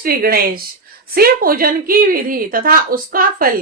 श्री गणेश, शिव पूजन की विधि तथा उसका फल।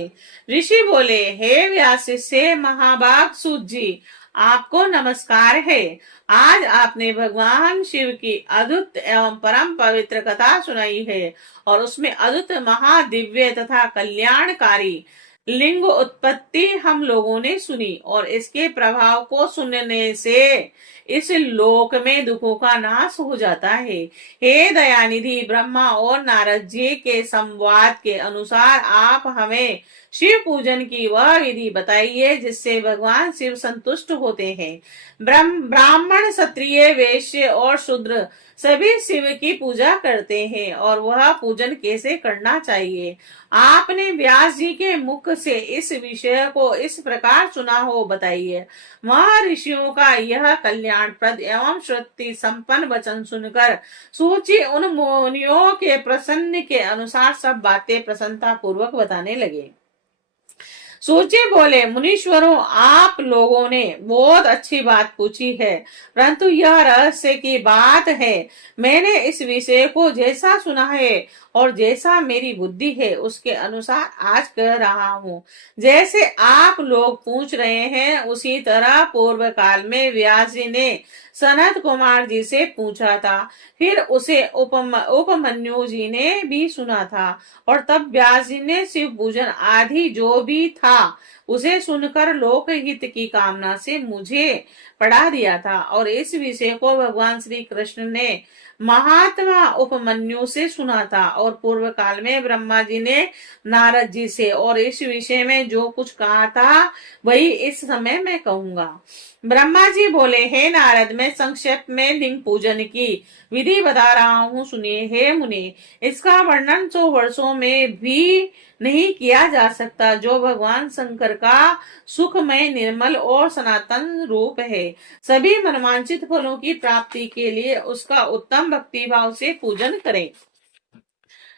ऋषि बोले, हे व्यास से महाभाग सूत जी, आपको नमस्कार है। आज आपने भगवान शिव की अद्भुत एवं परम पवित्र कथा सुनाई है और उसमें अद्भुत महादिव्य तथा कल्याणकारी लिंग उत्पत्ति हम लोगों ने सुनी और इसके प्रभाव को सुनने से इस लोक में दुखों का नाश हो जाता है। हे दयानिधि, ब्रह्मा और नारद जी के संवाद के अनुसार आप हमें शिव पूजन की वह विधि बताइए जिससे भगवान शिव संतुष्ट होते हैं। ब्राह्मण, क्षत्रिय, वैश्य और शूद्र सभी शिव की पूजा करते हैं और वह पूजन कैसे करना चाहिए। आपने व्यास जी के मुख से इस विषय को इस प्रकार सुना हो, बताइए। महर्षियों का यह कल्याणप्रद एवं श्रुति संपन्न वचन सुनकर सूची उन मुनियों के प्रसन्न के अनुसार सब बातें प्रसन्नता पूर्वक बताने लगे। सूची बोले, मुनीश्वरों, आप लोगों ने बहुत अच्छी बात पूछी है, परंतु यह रहस्य की बात है। मैंने इस विषय को जैसा सुना है और जैसा मेरी बुद्धि है उसके अनुसार आज कह रहा हूँ। जैसे आप लोग पूछ रहे हैं उसी तरह पूर्व काल में व्यास जी ने सनत कुमार जी से पूछा था, फिर उसे उपमन्यु जी ने भी सुना था और तब व्यास जी ने शिव पूजन आदि जो भी था उसे सुनकर लोकहित की कामना से मुझे पढ़ा दिया था और इस विषय को भगवान श्री कृष्ण ने महात्मा उपमन्यु से सुना था और पूर्व काल में ब्रह्मा जी ने नारद जी से, और इस विषय में जो कुछ कहा था वही इस समय मैं कहूंगा। ब्रह्मा जी बोले, हे नारद, मैं संक्षेप में लिंग पूजन की विधि बता रहा हूँ, सुनिए। हे मुनि, इसका वर्णन 100 वर्षों में भी नहीं किया जा सकता जो भगवान शंकर का सुखमय, निर्मल और सनातन रूप है। सभी मनवांचित फलों की प्राप्ति के लिए उसका उत्तम भक्ति भाव से पूजन करें।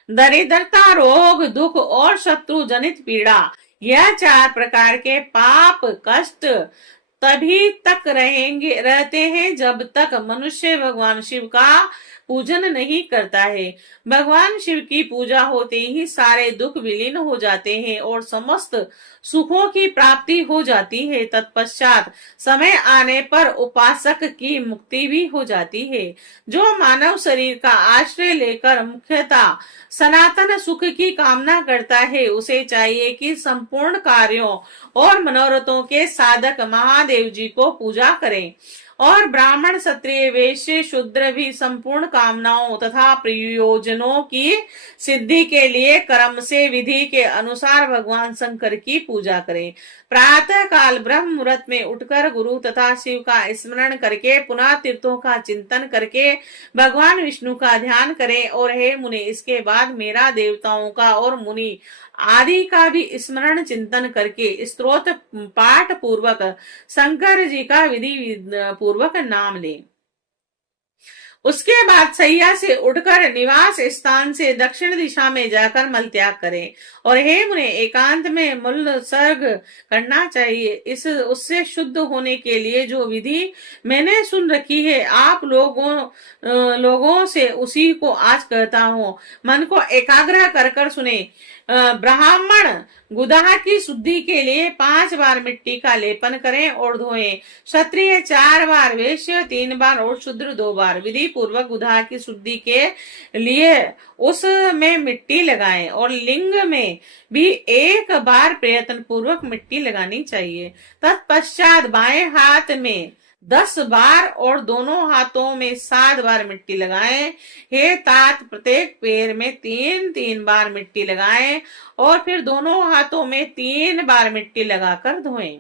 दरिद्रता, रोग, दुख और शत्रु जनित पीड़ा, यह 4 प्रकार के पाप कष्ट तभी तक रहते हैं जब तक मनुष्य भगवान शिव का पूजन नहीं करता है। भगवान शिव की पूजा होते ही सारे दुख विलीन हो जाते हैं और समस्त सुखों की प्राप्ति हो जाती है। तत्पश्चात समय आने पर उपासक की मुक्ति भी हो जाती है। जो मानव शरीर का आश्रय लेकर मुख्यतः सनातन सुख की कामना करता है उसे चाहिए कि संपूर्ण कार्यों और मनोरथों के साधक महादेव जी को पूजा करें और ब्राह्मण, क्षत्रिय, वैश्य, शूद्र भी संपूर्ण कामनाओं तथा प्रयोजनों की सिद्धि के लिए कर्म से विधि के अनुसार भगवान शंकर की पूजा करें। प्रातः काल ब्रह्म मुहूर्त में उठकर गुरु तथा शिव का स्मरण करके पुनः तीर्थों का चिंतन करके भगवान विष्णु का ध्यान करें और हे मुनि, इसके बाद मेरा देवताओं का और मुनि आदि का भी स्मरण चिंतन करके स्तोत्र पाठ पूर्वक शंकर जी का विधि पूर्वक नाम लें। उसके बाद सैया से उठकर निवास स्थान से दक्षिण दिशा में जाकर मल त्याग करें और हे मुने, एकांत में मूल सर्ग करना चाहिए। उससे शुद्ध होने के लिए जो विधि मैंने सुन रखी है आप लोगों से उसी को आज कहता हूँ। मन को एकाग्र कर सुने। ब्राह्मण गुदाह की शुद्धि के लिए 5 बार मिट्टी का लेपन करें और धोएं। क्षत्रिय 4 बार, वैश्य 3 बार और शूद्र 2 बार विधि पूर्वक गुदाह की शुद्धि के लिए उसमें मिट्टी लगाएं और लिंग में भी 1 बार प्रयत्न पूर्वक मिट्टी लगानी चाहिए। तत्पश्चात बाएं हाथ में 10 बार और दोनों हाथों में 7 बार मिट्टी लगाएं। हे तात, प्रत्येक पैर में 3-3 बार मिट्टी लगाएं और फिर दोनों हाथों में 3 बार मिट्टी लगाकर धोएं।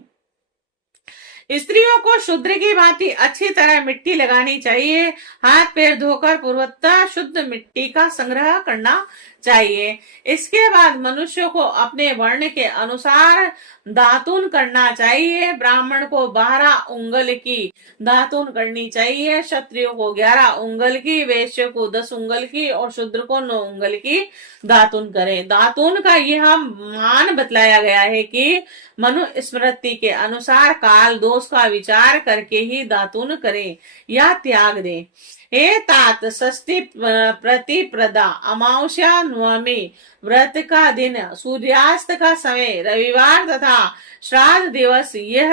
स्त्रियों को शूद्र की भांति अच्छी तरह मिट्टी लगानी चाहिए। हाथ पैर धोकर पूर्वतः शुद्ध मिट्टी का संग्रह करना चाहिए। इसके बाद मनुष्य को अपने वर्ण के अनुसार दातुन करना चाहिए। ब्राह्मण को 12 उंगल की दातुन करनी चाहिए, क्षत्रिय को 11 उंगल की, वैश्य को 10 उंगल की और शूद्र को 9 उंगल की दातुन करें। दातुन का यह मान बतलाया गया है कि मनु स्मृति के अनुसार काल दोष का विचार करके ही दातुन करें या त्याग दें। एतात षष्ठी प्रतिप्रदा अमावस्या नवमी व्रत का दिन सूर्यास्त का समय रविवार तथा श्राद्ध दिवस यह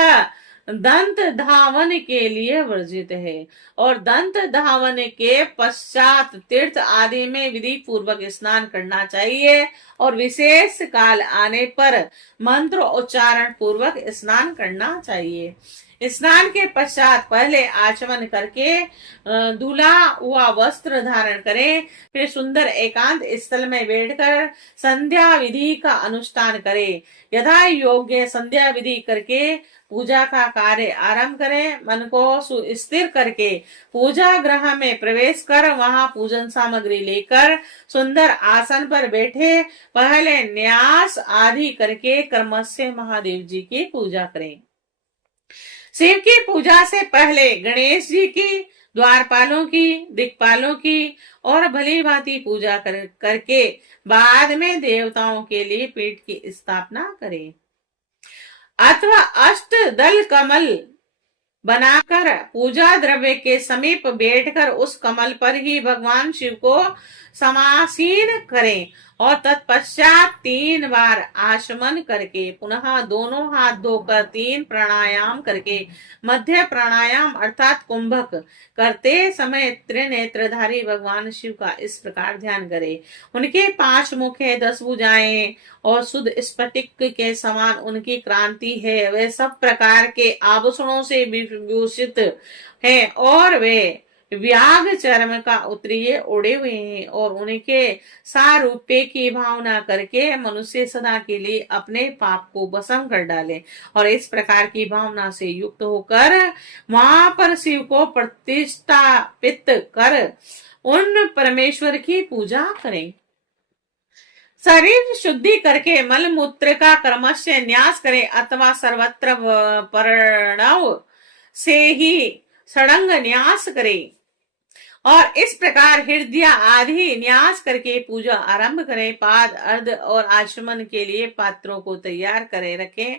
दंत धावन के लिए वर्जित है और दंत धावन के पश्चात तीर्थ आदि में विधि पूर्वक स्नान करना चाहिए और विशेष काल आने पर मंत्र उच्चारण पूर्वक स्नान करना चाहिए। स्नान के पश्चात पहले आचमन करके दूल्हा हुआ वस्त्र धारण करें, फिर सुंदर एकांत स्थल में बैठकर संध्या विधि का अनुष्ठान करें। यथा योग्य संध्या विधि करके पूजा का कार्य आरंभ करें। मन को सुस्थिर करके पूजा गृह में प्रवेश कर वहां पूजन सामग्री लेकर सुंदर आसन पर बैठे पहले न्यास आदि करके क्रमशः महादेव जी की पूजा करें। शिव की पूजा से पहले गणेश जी की, द्वारपालों की, दिक्पालों की और भली भांति पूजा करके बाद में देवताओं के लिए पीठ की स्थापना करें अथवा अष्ट दल कमल बनाकर पूजा द्रव्य के समीप बैठकर उस कमल पर ही भगवान शिव को समासीन करें और तत्पश्चात 3 बार आचमन करके पुनः दोनों हाथ धोकर 3 प्राणायाम करके मध्य प्राणायाम अर्थात कुंभक करते समय त्रिनेत्रधारी भगवान शिव का इस प्रकार ध्यान करें। उनके 5 मुख है, 10 भुजाएं और शुद्ध स्फटिक के समान उनकी क्रांति है। वे सब प्रकार के आभूषणों से विभूषित है और वे व्याघ चर्म का उत्तरीय ओढ़े हुए हैं और उनके सारूप्य की भावना करके मनुष्य सदा के लिए अपने पाप को भस्म कर डाले और इस प्रकार की भावना से युक्त होकर वहां पर शिव को प्रतिष्ठापित कर उन परमेश्वर की पूजा करें। शरीर शुद्धि करके मल मूत्र का क्रमशः न्यास करें अथवा सर्वत्र प्रणव से ही षडंग न्यास करें और इस प्रकार हृदय आदि न्यास करके पूजा आरंभ करें। पाद अर्ध और आचमन के लिए पात्रों को तैयार करे रखें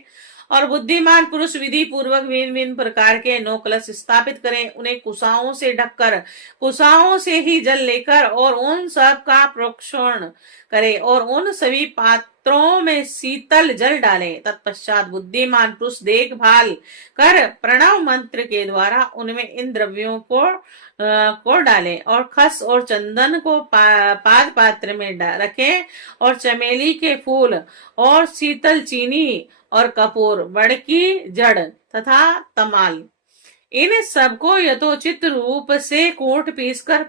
और बुद्धिमान पुरुष विधि पूर्वक भिन्न भिन्न प्रकार के 9 कलश स्थापित करें। उन्हें कुशाओं से ढककर कुशाओं से ही जल लेकर और उन सब का प्रोक्षण करें और उन सभी पात्रों में शीतल जल डालें। तत्पश्चात बुद्धिमान पुरुष देखभाल कर प्रणव मंत्र के द्वारा उनमें इन द्रव्यों को डालें और खस और चंदन को पाद पात्र में रखें और चमेली के फूल और शीतल चीनी और कपूर, बड़की जड़ तथा तमाल इन सबको यथोचित रूप से कूट पीसकर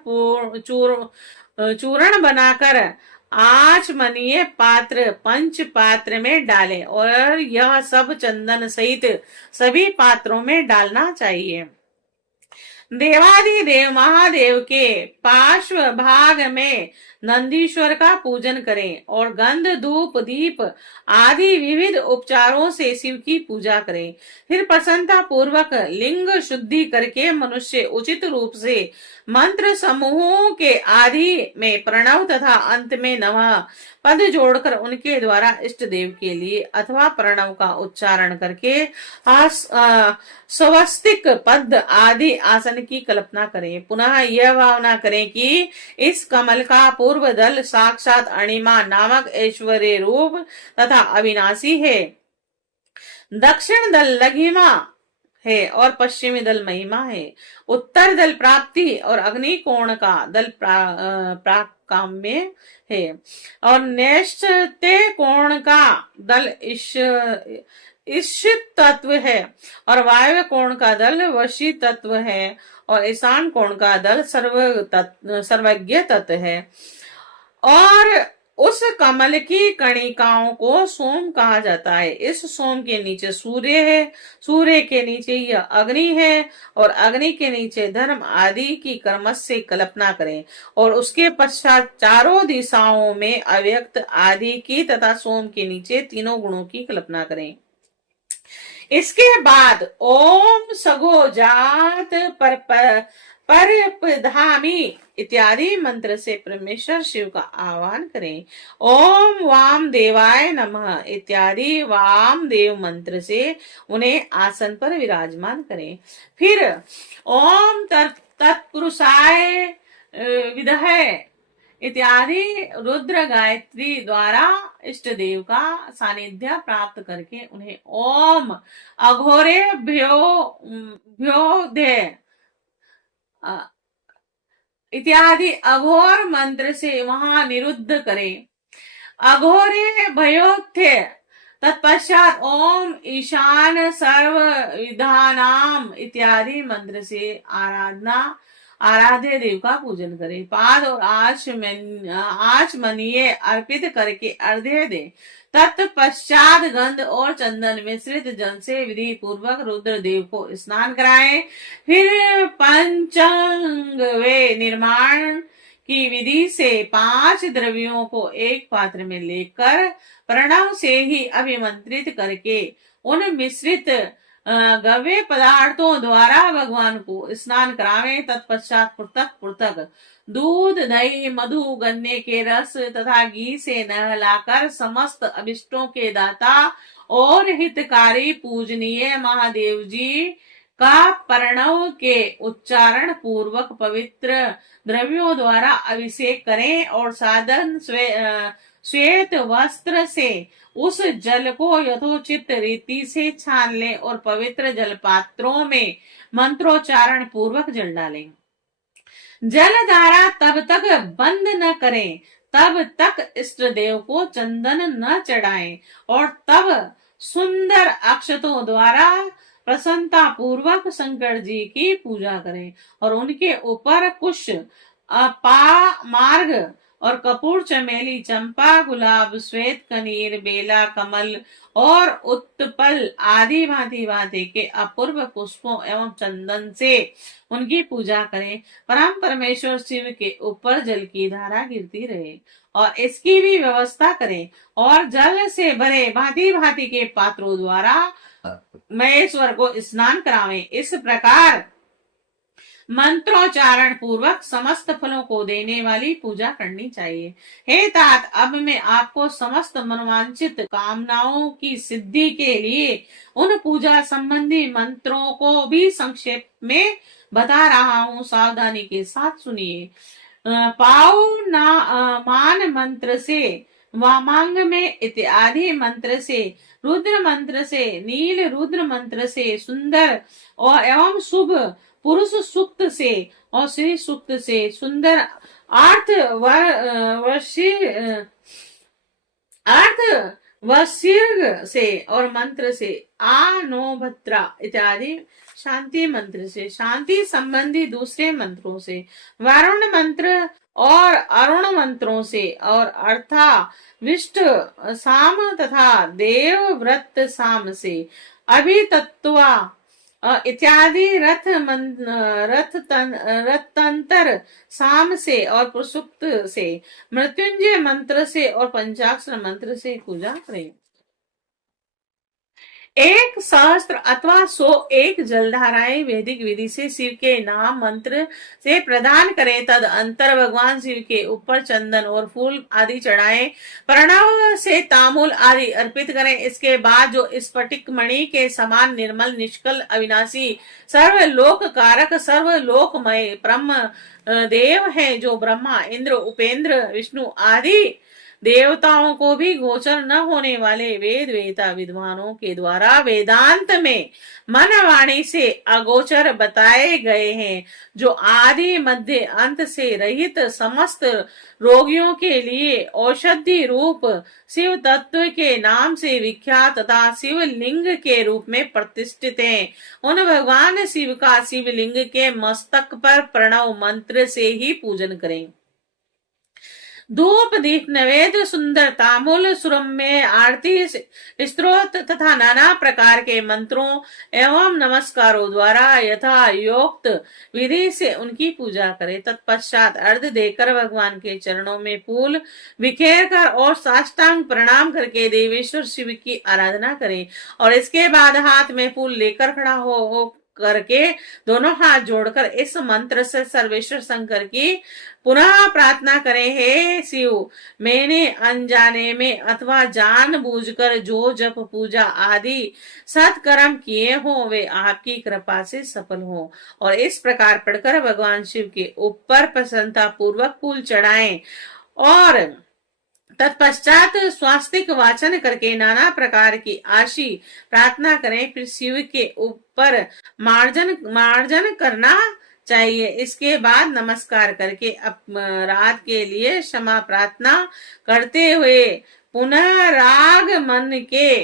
चूर्ण बनाकर आचमनीय पात्र पंच पात्र में डालें और यह सब चंदन सहित सभी पात्रों में डालना चाहिए। देवाधिदेव महादेव के पार्श्व भाग में नंदीश्वर का पूजन करें और गंध धूप दीप आदि विविध उपचारों से शिव की पूजा करें। फिर प्रसन्नता पूर्वक लिंग शुद्धि करके मनुष्य उचित रूप से मंत्र समूहों के आदि में प्रणव तथा अंत में नमः पद जोड़कर उनके द्वारा इष्ट देव के लिए अथवा प्रणव का उच्चारण करके स्वस्तिक पद आदि आसन की कल्पना करें। पुनः यह भावना करें कि इस कमल का पूर्व दल साक्षात अणिमा नामक ऐश्वर्य रूप तथा अविनाशी है, दक्षिण दल लघिमा है और पश्चिमी दल महिमा है, उत्तर दल प्राप्ति और अग्नि कोण का दल प्राकाम्य है और नैश्चित्य कोण का दल ईशित तत्व है और वायव्य कोण का दल वशी तत्व है और ईशान कोण का दल सर्वज्ञ तत्व है और उस कमल की कणिकाओं को सोम कहा जाता है। इस सोम के नीचे सूर्य है, सूर्य के नीचे यह अग्नि है और अग्नि के नीचे धर्म आदि की कर्मश से कल्पना करें और उसके पश्चात चारों दिशाओं में अव्यक्त आदि की तथा सोम के नीचे तीनों गुणों की कल्पना करें। इसके बाद ओम सगो जात परपधामी इत्यादि मंत्र से परमेश्वर शिव का आह्वान करें। ओम वाम देवाय नमः इत्यादि वाम देव मंत्र से उन्हें आसन पर विराजमान करें। फिर ओम तत्पुरुषाय विदहे इत्यादि रुद्र गायत्री द्वारा इष्ट देव का सानिध्य प्राप्त करके उन्हें ओम अघोरे भ्योदे इत्यादि अघोर मंत्र से वहां निरुद्ध करे। अघोरे भयोत्थे तत्पश्चात ओम ईशान सर्व विधानाम इत्यादि मंत्र से आराध्य देव का पूजन करे। पाद और आचमनीय अर्पित करके अर्घ्य दे। तत्पश्चात गंध और चंदन मिश्रित जल से विधि पूर्वक रुद्र देव को स्नान कराए। फिर पंचांगवे निर्माण की विधि से 5 द्रव्यों को एक पात्र में लेकर प्रणव से ही अभिमंत्रित करके उन मिश्रित गव्य पदार्थों द्वारा भगवान को स्नान करावे। तत्पश्चात पृथक पृथक दूध दही मधु गन्ने के रस तथा घी से नहलाकर समस्त अभिष्टों के दाता और हितकारी पूजनीय महादेव जी का प्रणव के उच्चारण पूर्वक पवित्र द्रव्यों द्वारा अभिषेक करें और साधन श्वेत वस्त्र से उस जल को यथोचित रीति से छान लें और पवित्र जल पात्रों में मंत्रोच्चारण पूर्वक जल डालें। जल धारा तब तक बंद न करें तब तक इष्ट देव को चंदन न चढ़ाएं और तब सुंदर अक्षतों द्वारा प्रसन्नता पूर्वक शंकर जी की पूजा करें और उनके ऊपर कुश मार्ग और कपूर चमेली चंपा गुलाब श्वेत कनीर बेला कमल और उत्पल आदि भांति भांति के अपूर्व पुष्पों एवं चंदन से उनकी पूजा करें। परम परमेश्वर शिव के ऊपर जल की धारा गिरती रहे और इसकी भी व्यवस्था करें और जल से भरे भांति भांति के पात्रों द्वारा महेश्वर को स्नान करावें। इस प्रकार मंत्रोच्चारण पूर्वक समस्त फलों को देने वाली पूजा करनी चाहिए। हे तात, अब मैं आपको समस्त मनोवांछित कामनाओं की सिद्धि के लिए उन पूजा संबंधी मंत्रों को भी संक्षेप में बता रहा हूँ, सावधानी के साथ सुनिए। पाऊ मान मंत्र से, वामांग में इत्यादि मंत्र से, रुद्र मंत्र से, नील रुद्र मंत्र से, सुंदर और एवं शुभ पुरुष सूक्त से और श्री सूक्त से, सुंदर अर्थ वशीर्घ से और मंत्र से, आनोभद्रा इत्यादि शांति मंत्र से, शांति संबंधी दूसरे मंत्रों से, वरुण मंत्र और अरुण मंत्रों से और अर्था विष्ट साम तथा देव व्रत साम से, अभितत्वा इत्यादि रथतंत्र साम से और प्रसुप्त से, मृत्युंजय मंत्र से और पंचाक्षर मंत्र से पूजा करें। 1 सहस्त्र अथवा 101 जलधाराएं वैदिक विधि से शिव के नाम मंत्र से प्रदान करें। तद अंतर भगवान शिव के ऊपर चंदन और फूल आदि चढ़ाएं, प्रणव से तांबूल आदि अर्पित करें। इसके बाद जो स्फटिक मणि के समान निर्मल निष्कल अविनाशी सर्वलोक कारक सर्वलोकमय ब्रह्म देव है, जो ब्रह्मा इंद्र उपेंद्र विष्णु आदि देवताओं को भी गोचर न होने वाले वेद वेता विद्वानों के द्वारा वेदांत में मन वाणी से अगोचर बताए गए हैं, जो आदि मध्य अंत से रहित समस्त रोगियों के लिए औषधि रूप शिव तत्व के नाम से विख्यात तथा शिवलिंग के रूप में प्रतिष्ठित हैं। उन भगवान शिव का शिवलिंग के मस्तक पर प्रणव मंत्र से ही पूजन करें। धूप दीप नैवेद्य सुंदर तांबूल सुरम्य आरती स्तोत्र तथा नाना प्रकार के मंत्रों एवं नमस्कारों द्वारा यथा योक्त विधि से उनकी पूजा करें। तत्पश्चात अर्घ देकर भगवान के चरणों में फूल बिखेर कर और साष्टांग प्रणाम करके देवेश्वर शिव की आराधना करें और इसके बाद हाथ में फूल लेकर खड़ा करके दोनों हाथ जोड़कर इस मंत्र से सर्वेश्वर शंकर की पुनः प्रार्थना करें। हे शिव, मैंने अनजाने में अथवा जानबूझकर जो जप पूजा आदि सत्कर्म किए हों वे आपकी कृपा से सफल हों। और इस प्रकार पढ़कर भगवान शिव के ऊपर प्रसन्नता पूर्वक फूल चढ़ाएं और तत्पश्चात स्वास्तिक वाचन करके नाना प्रकार की आशी प्रार्थना करें। फिर शिव के ऊपर मार्जन करना चाहिए। इसके बाद नमस्कार करके रात के लिए क्षमा प्रार्थना करते हुए पुनः राग मन के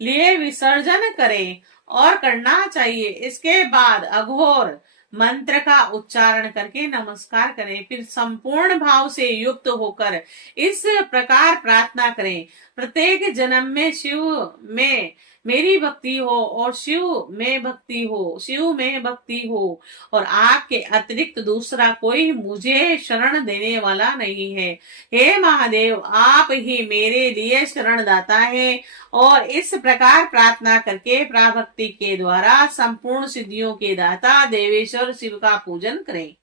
लिए विसर्जन करें और करना चाहिए। इसके बाद अघोर मंत्र का उच्चारण करके नमस्कार करें। फिर संपूर्ण भाव से युक्त होकर इस प्रकार प्रार्थना करें, प्रत्येक जन्म में शिव में मेरी भक्ति हो और शिव में भक्ति हो और आपके अतिरिक्त दूसरा कोई मुझे शरण देने वाला नहीं है। हे महादेव, आप ही मेरे लिए शरणदाता है। और इस प्रकार प्रार्थना करके प्राभक्ति के द्वारा संपूर्ण सिद्धियों के दाता देवेश्वर शिव का पूजन करें।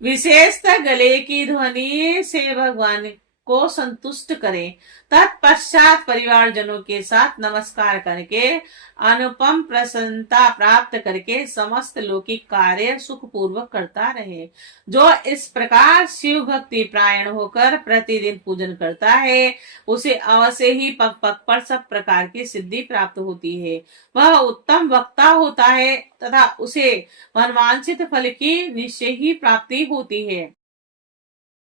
विशेषतः गले की ध्वनि से भगवान को संतुष्ट करें। तत्पश्चात परिवारजनों के साथ नमस्कार करके अनुपम प्रसन्नता प्राप्त करके समस्त लौकिक कार्य सुख पूर्वक करता रहे। जो इस प्रकार शिव भक्ति प्रायण होकर प्रतिदिन पूजन करता है उसे अवश्य ही पग पग पर सब प्रकार की सिद्धि प्राप्त होती है। वह उत्तम वक्ता होता है तथा उसे मनवांछित फल की निश्चय ही प्राप्ति होती है।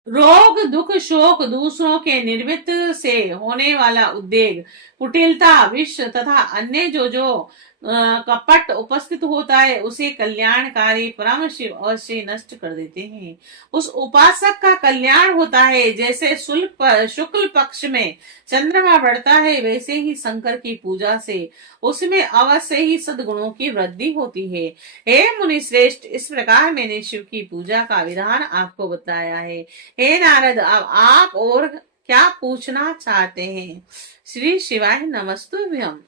रोग दुख शोक दूसरों के निर्मित से होने वाला उद्वेग कुटिलता विष तथा अन्य जो कपट उपस्थित होता है उसे कल्याणकारी परम शिव अवश्य नष्ट कर देते हैं। उस उपासक का कल्याण होता है। जैसे शुक्ल पक्ष में चंद्रमा बढ़ता है वैसे ही शंकर की पूजा से उसमें अवश्य ही सद्गुणों की वृद्धि होती है। हे मुनि श्रेष्ठ, इस प्रकार मैंने शिव की पूजा का विधान आपको बताया है। हे नारद, अब आप और क्या पूछना चाहते हैं? श्री शिवाय नमस्तुभ्यम।